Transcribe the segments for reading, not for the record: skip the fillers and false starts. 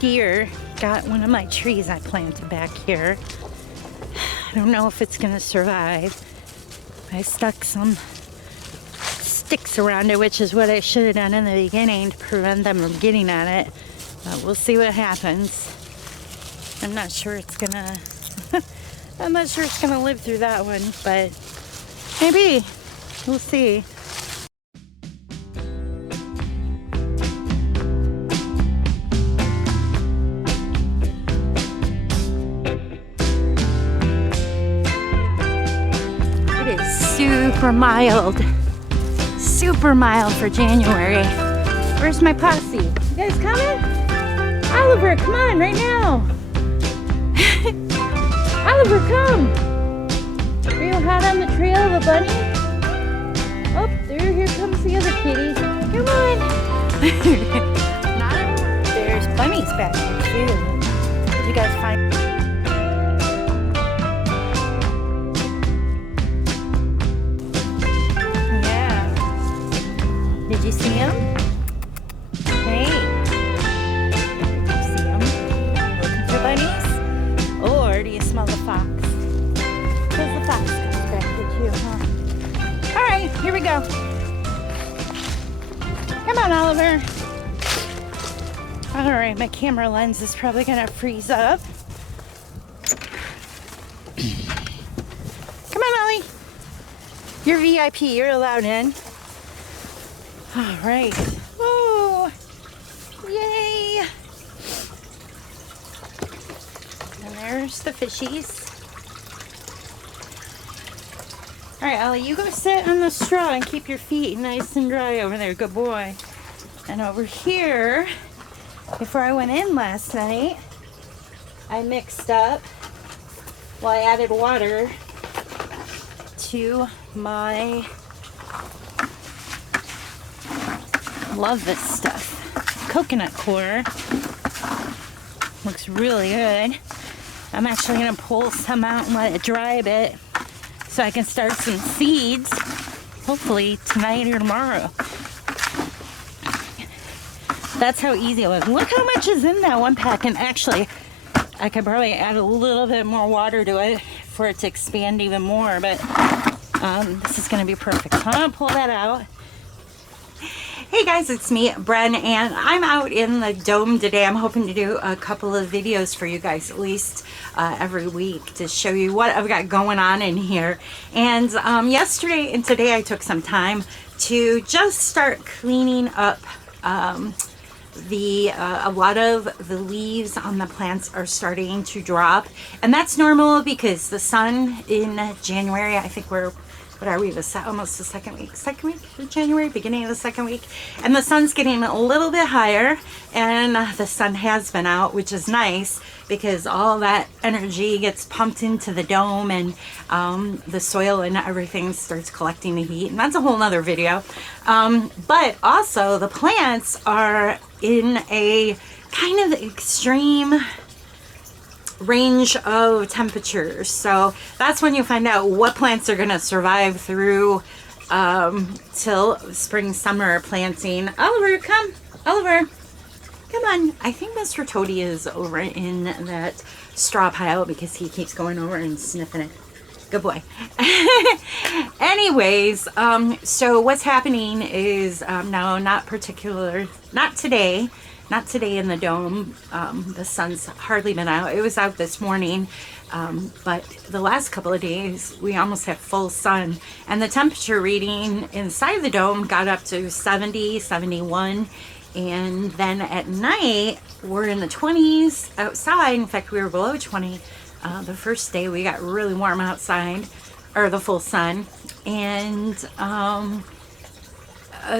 deer got one of my trees I planted back here. I don't know if it's gonna survive. I stuck some sticks around it, which is what I should have done in the beginning to prevent them from getting on it. But we'll see what happens. I'm not sure it's gonna I'm not sure it's gonna live through that one, but maybe. We'll see. It is super mild for January. Where's my posse? You guys coming? Oliver, come on right now. Oliver, come. Are you hot on the trail of a bunny? Oh, here comes the other kitty. Come on. There's bunnies back here too. Did you guys find? Did you see him? Hey. Did you see him? Looking for bunnies? Or do you smell the fox? Because the fox comes back with you, huh? Alright, here we go. Come on, Oliver. Alright, my camera lens is probably going to freeze up. Come on, Ollie. You're VIP. You're allowed in. All right. Oh, yay. And there's the fishies. All right, Ollie, you go sit on the straw and keep your feet nice and dry over there. Good boy. And over here, before I went in last night, I mixed up, well, I added water to my, love this stuff, coconut coir. Looks really good. I'm actually going to pull some out and let it dry a bit so I can start some seeds, hopefully tonight or tomorrow. That's how easy it was. Look how much is in that one pack, and actually I could probably add a little bit more water to it for it to expand even more, but this is going to be perfect. So I'm going to pull that out. Hey guys, it's me, Bren, and I'm out in the dome today. I'm hoping to do a couple of videos for you guys, at least every week, to show you what I've got going on in here. And yesterday and today I took some time to just start cleaning up a lot of the leaves on the plants are starting to drop, and that's normal because the sun in January, I think we're, what are we, almost the second week of January, beginning of the second week, and the sun's getting a little bit higher, and the sun has been out, which is nice because all that energy gets pumped into the dome, and the soil and everything starts collecting the heat, and that's a whole nother video. But also the plants are in a kind of extreme range of temperatures, so that's when you find out what plants are going to survive through till spring summer planting. Oliver, come. Oliver, come on. I think Mr. Toady is over in that straw pile because he keeps going over and sniffing it. Good boy. Anyways, so what's happening is now not today in the dome. The sun's hardly been out. It was out this morning, but the last couple of days we almost had full sun, and the temperature reading inside the dome got up to 70, 71, and then at night we're in the 20s outside. In fact, we were below 20 the first day. We got really warm outside, or the full sun, and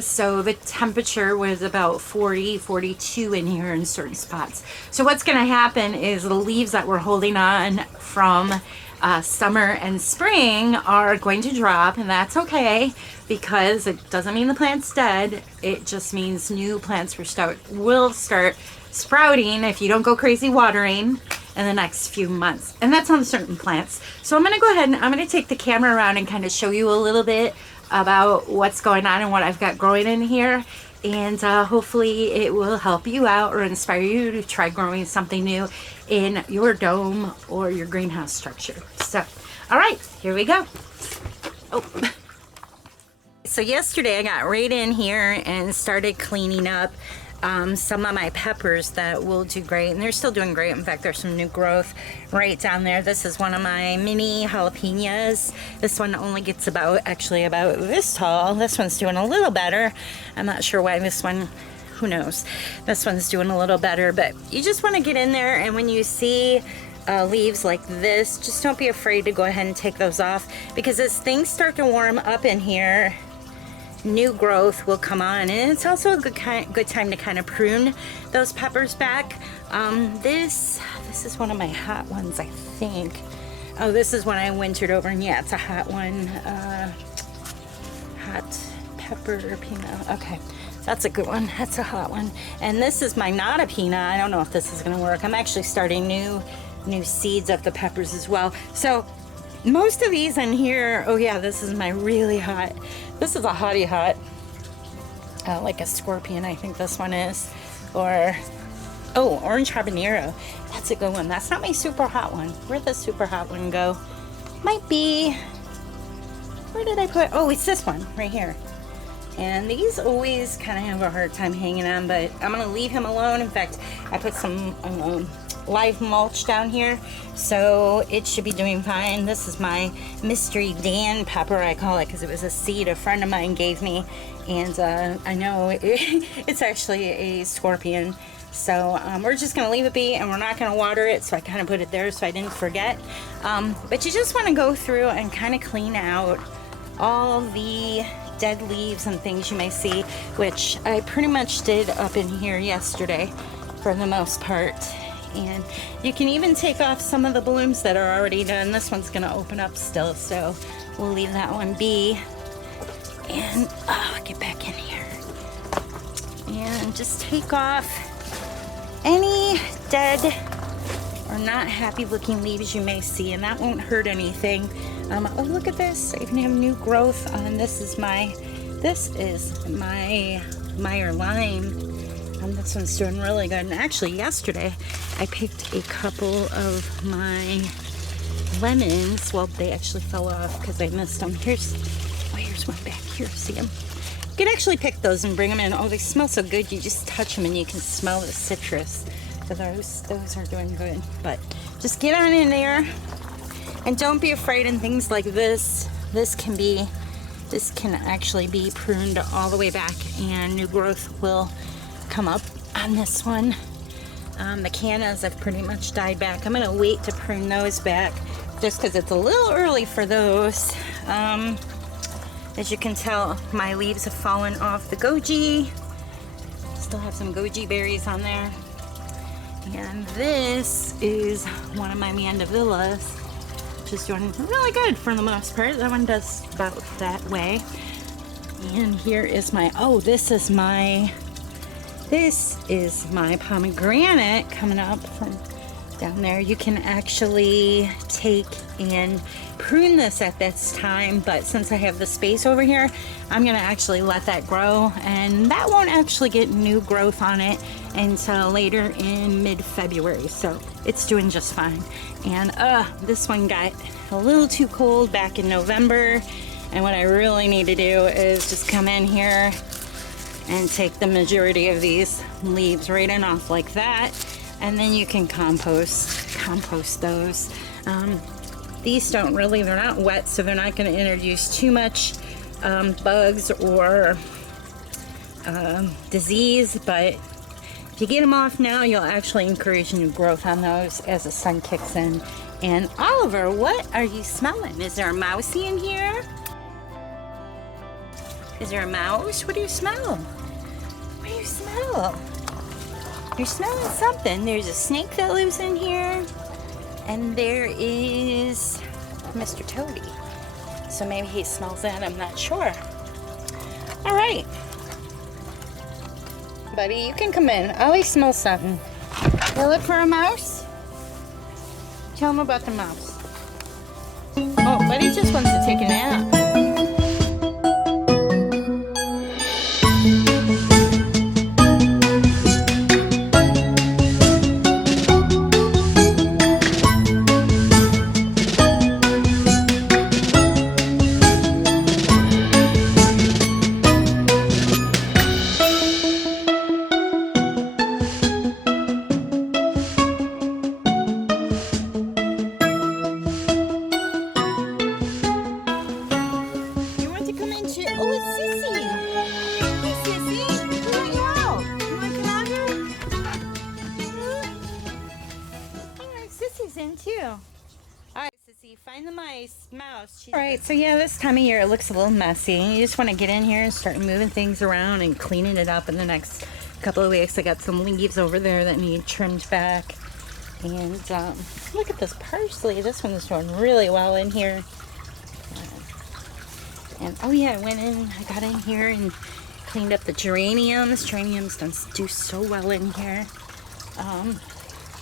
so the temperature was about 40, 42 in here in certain spots. So what's going to happen is the leaves that we're holding on from summer and spring are going to drop, and that's okay because it doesn't mean the plant's dead. It just means new plants will start sprouting if you don't go crazy watering in the next few months, and that's on certain plants. So I'm going to go ahead and I'm going to take the camera around and kind of show you a little bit about what's going on and what I've got growing in here. and hopefully it will help you out or inspire you to try growing something new in your dome or your greenhouse structure. So, all right, here we go. Oh. So yesterday I got right in here and started cleaning up some of my peppers that will do great, and they're still doing great. In fact, there's some new growth right down there. This is one of my mini jalapenos. This one only gets about this tall. This one's doing a little better. I'm not sure why this one, who knows. This one's doing a little better, but you just want to get in there, and when you see leaves like this, just don't be afraid to go ahead and take those off, because as things start to warm up in here, new growth will come on, and it's also a good time to kind of prune those peppers back. This is one of my hot ones, I think. Oh, this is one I wintered over, and yeah, it's a hot one. Hot pepper peanut. Okay, that's a good one. That's a hot one. And this is my not a peanut. I don't know if this is gonna work. I'm actually starting new seeds of the peppers as well. So most of these in here, oh yeah, this is my really hot. This is a hottie hot, like a scorpion, I think this one is. Or, oh, orange habanero. That's a good one. That's not my super hot one. Where'd the super hot one go? Might be, where did I put, oh, it's this one right here. And these always kind of have a hard time hanging on, but I'm gonna leave him alone. In fact, I put some live mulch down here, so it should be doing fine. This is my mystery Dan pepper, I call it, because it was a seed a friend of mine gave me, and I know it's actually a scorpion. So we're just gonna leave it be, and we're not gonna water it, so I kind of put it there so I didn't forget. But you just want to go through and kind of clean out all the dead leaves and things you may see, which I pretty much did up in here yesterday for the most part. And you can even take off some of the blooms that are already done. This one's gonna open up still, so we'll leave that one be. And get back in here and just take off any dead or not happy looking leaves you may see, and that won't hurt anything. Oh, look at this, I even have new growth on. This is my Meyer lime. This one's doing really good. And actually yesterday I picked a couple of my lemons. Well, they actually fell off because I missed them. Here's one back here. See them? You can actually pick those and bring them in. Oh, they smell so good. You just touch them and you can smell the citrus. So those are doing good. But just get on in there and don't be afraid. And things like this can actually be pruned all the way back, and new growth will come up on this one. The cannas have pretty much died back. I'm gonna wait to prune those back just because it's a little early for those. As you can tell, my leaves have fallen off the goji. Still have some goji berries on there. And this is one of my mandavillas, which is doing really good for the most part. That one does about that way. And here is my, this is my pomegranate coming up from down there. You can actually take and prune this at this time, but since I have the space over here, I'm gonna actually let that grow, and that won't actually get new growth on it until later in mid-February, so it's doing just fine. And this one got a little too cold back in November, and what I really need to do is just come in here and take the majority of these leaves right in off like that, and then you can compost those. These don't really, they're not wet, so they're not going to introduce too much bugs or disease, but if you get them off now, you'll actually encourage new growth on those as the sun kicks in. And Oliver, what are you smelling? Is there a mousey in here? Is there a mouse? What do you smell? What do you smell? You're smelling something. There's a snake that lives in here, and there is Mr. Toady. So maybe he smells that, I'm not sure. All right. Buddy, you can come in. I always smell something. You look for a mouse? Tell him about the mouse. Oh, Buddy just wants to take a nap. Oh, it's Sissy. Hey, Sissy. We want you out. You want to come out here? Alright, Sissy's in too. Alright, Sissy, find the mouse. Alright, so yeah, this time of year it looks a little messy. You just want to get in here and start moving things around and cleaning it up in the next couple of weeks. I got some leaves over there that need trimmed back. And look at this parsley. This one is doing really well in here. And oh yeah, I got in here and cleaned up the geraniums. Geraniums don't do so well in here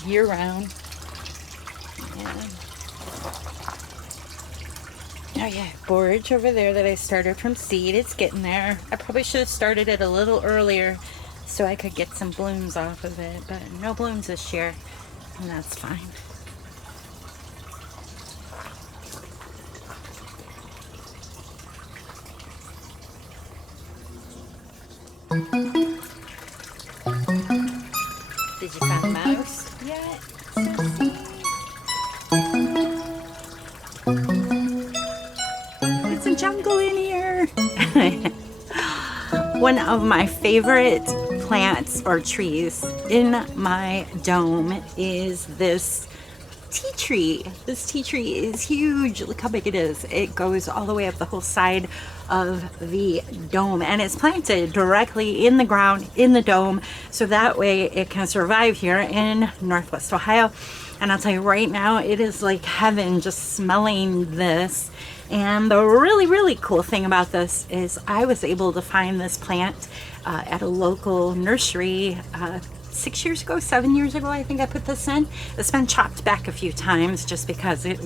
year round. And, oh yeah, borage over there that I started from seed. It's getting there. I probably should have started it a little earlier so I could get some blooms off of it, but no blooms this year, and that's fine. Did you find the mouse yet? It's a jungle in here. One of my favorite plants or trees in my dome is this tea tree. This tea tree is huge. Look how big it is. It goes all the way up the whole side of the dome, and it's planted directly in the ground in the dome, so that way it can survive here in Northwest Ohio. And I'll tell you right now, it is like heaven just smelling this. And the really cool thing about this is I was able to find this plant at a local nursery 6 years ago, 7 years ago, I think I put this in. It's been chopped back a few times just because it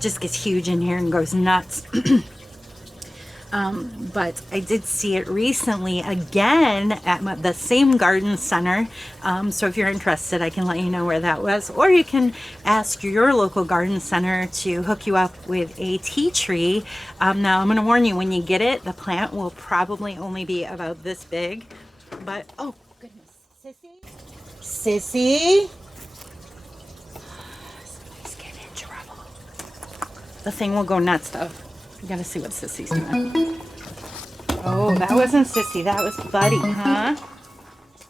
just gets huge in here and goes nuts. But I did see it recently again at the same garden center. So if you're interested, I can let you know where that was. Or you can ask your local garden center to hook you up with a tea tree. Now, I'm going to warn you, when you get it, the plant will probably only be about this big. But, oh, goodness. Sissy? Sissy? Somebody's getting in trouble. The thing will go nuts, though. You gotta see what Sissy's doing. Oh, that wasn't Sissy. That was Buddy, huh?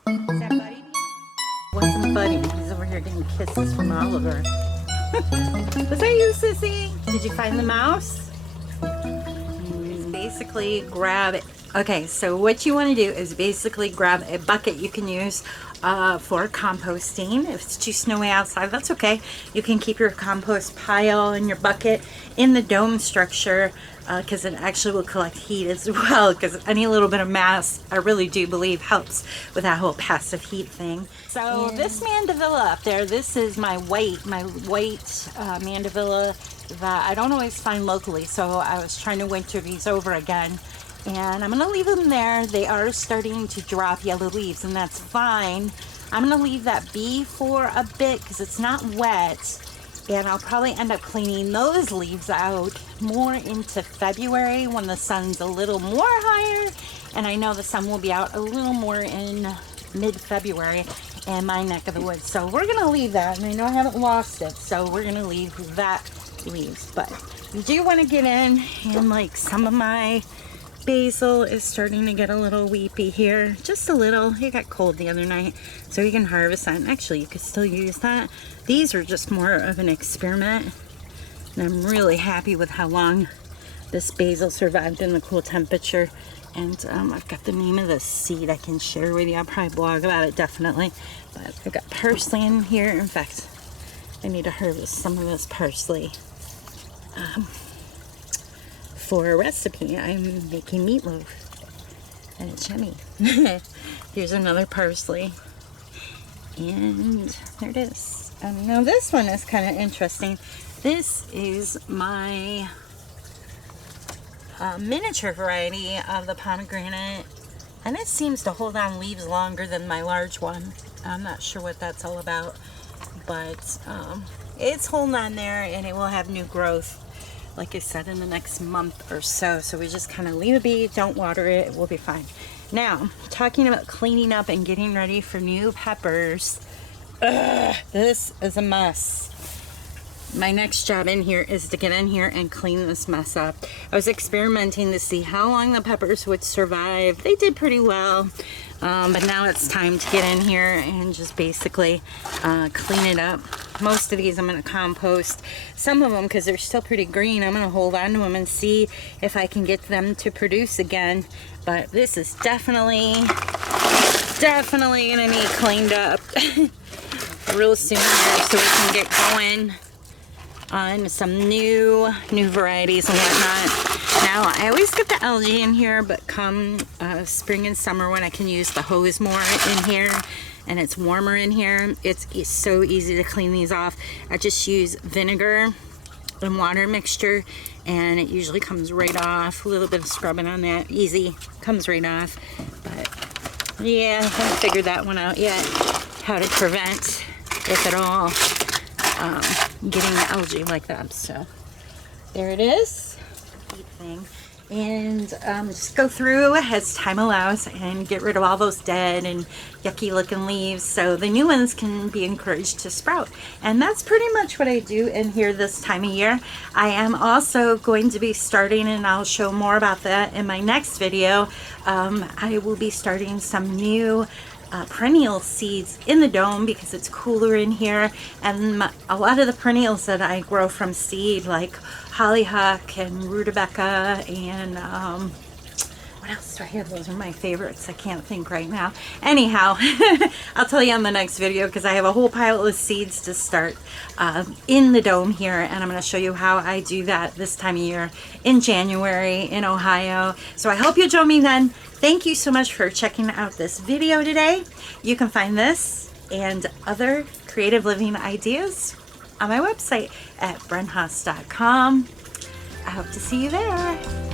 Is that Buddy? Wasn't Buddy. He's over here getting kisses from Oliver. Was that you, Sissy? Did you find the mouse? Basically grab it. Okay, so what you want to do is basically grab a bucket you can use for composting. If it's too snowy outside, that's okay. You can keep your compost pile and your bucket in the dome structure because it actually will collect heat as well, because any little bit of mass, I really do believe, helps with that whole passive heat thing. So this mandevilla up there, this is my white mandevilla that I don't always find locally, so I was trying to winter these over again. And I'm going to leave them there. They are starting to drop yellow leaves, and that's fine. I'm going to leave that be for a bit because it's not wet. And I'll probably end up cleaning those leaves out more into February when the sun's a little more higher. And I know the sun will be out a little more in mid-February in my neck of the woods. So we're going to leave that. And I know I haven't lost it, so we're going to leave that leaves. But you do want to get in, and like some of my basil is starting to get a little weepy here, just a little. It got cold the other night, so you can harvest that. And actually, you could still use that. These are just more of an experiment, and I'm really happy with how long this basil survived in the cool temperature. And I've got the name of the seed I can share with you. I'll probably blog about it, definitely. But I've got parsley in here. In fact, I need to harvest some of this parsley for a recipe. I'm making meatloaf, and it's yummy. Here's another parsley, and there it is. Now this one is kind of interesting. This is my miniature variety of the pomegranate, and it seems to hold on leaves longer than my large one. I'm not sure what that's all about, but it's holding on there, and it will have new growth, like I said, in the next month or so. So we just kind of leave it be, don't water it, we'll be fine. Now, talking about cleaning up and getting ready for new peppers. This is a mess. my next job in here is to get in here and clean this mess up. I was experimenting to see how long the peppers would survive. They did pretty well, but now it's time to get in here and just basically clean it up. Most of these I'm going to compost. Some of them, because they're still pretty green, I'm going to hold on to them and see if I can get them to produce again. But this is definitely going to be cleaned up real soon here, so we can get going on some new varieties and whatnot. Now, I always get the algae in here, but come spring and summer when I can use the hose more in here and it's warmer in here, it's so easy to clean these off. I just use vinegar and water mixture and it usually comes right off. A little bit of scrubbing on that, easy, comes right off. But yeah, I haven't figured that one out yet, how to prevent, if at all, getting the algae like that. So there it is, thing. And just go through as time allows and get rid of all those dead and yucky looking leaves so the new ones can be encouraged to sprout. And that's pretty much what I do in here this time of year. I am also going to be starting, and I'll show more about that in my next video, I will be starting some new perennial seeds in the dome because it's cooler in here, and a lot of the perennials that I grow from seed, like hollyhock and rutabaga and what else do I have? Those are my favorites. I can't think right now. Anyhow, I'll tell you on the next video because I have a whole pile of seeds to start in the dome here, and I'm going to show you how I do that this time of year in January in Ohio. So I hope you'll join me then. Thank you so much for checking out this video today. You can find this and other creative living ideas on my website at brenhaas.com. I hope to see you there.